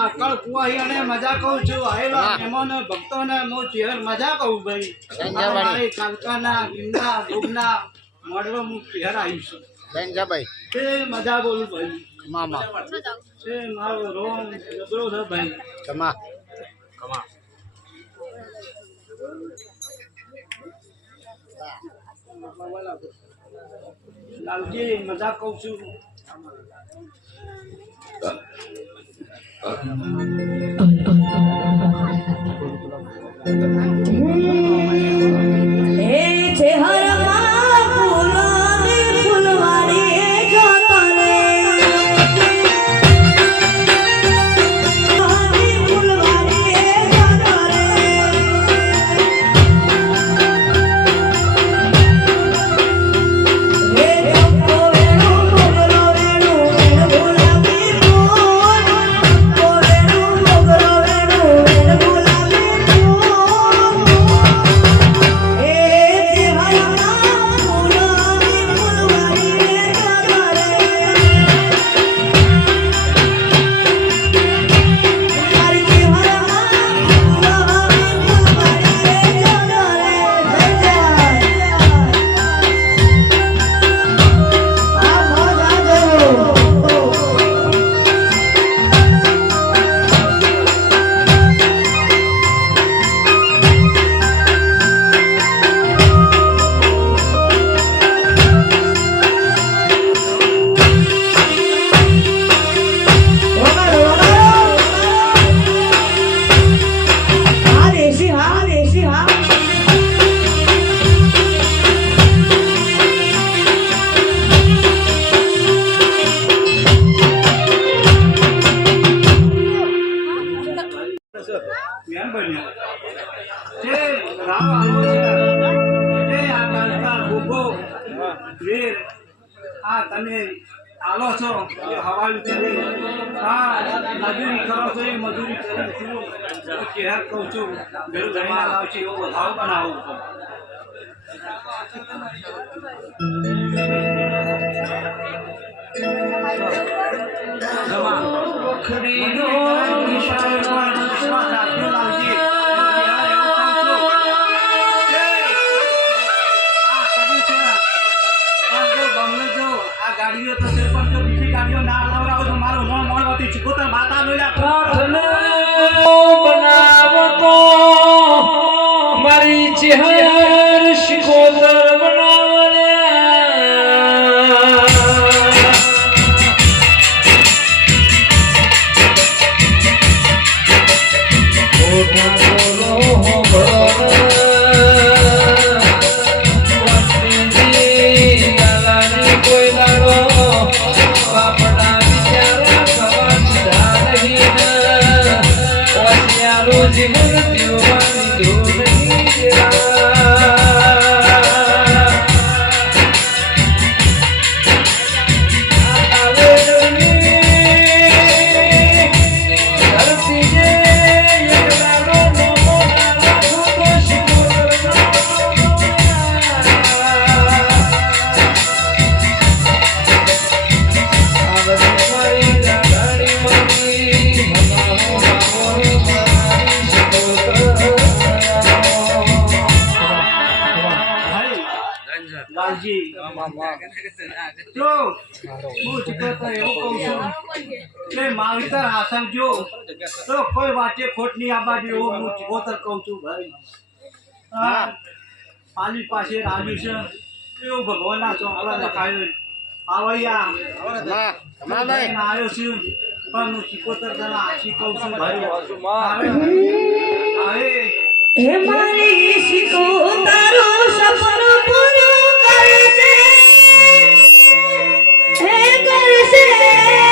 આકળ કુવાહી અને મજા કહું છું આયેલા મહેમાનો ભક્તોને હું ચહેર મજા કહું ભાઈ મારી કાલકાના ગિંદા ભોગના મોડલો હું ચહેર આવી છું ભાઈ તે મજા બોલું ભાઈ મામા તે મારો રોમ જબરો છે ભાઈ કમા લાલજી મજા કહું છું તમે આલો છો એ હવાલી મજૂરી કરો છો એ મજૂરી કરું છું ચહેર કહું છું ઘરું જઈને લાવશે એવો ભાવ બનાવું ગાડીઓ તો છે પણ જો બીજી ગાડીઓ ના લાવરાવો તો મારું મોં મોણવાથી ચૂકોતર માતા લોયા બનાવતો મારી ચહેર શિકોતર માવતર હાસવજો તો કોઈ વાતે ખોટ નહીં આબાડી એવો હું ચિકોતર કહું છું ભાઈ પાલી પાસે રાજુ છે એવું ભગવાનના ચોપડા લખાયું આવૈયા આવ્યો છું પણ હું ચિકોતર જણા હાચી કહું છું ભાઈ હે મારી શિકોતરો સપન પૂરું કરશે હે કરશે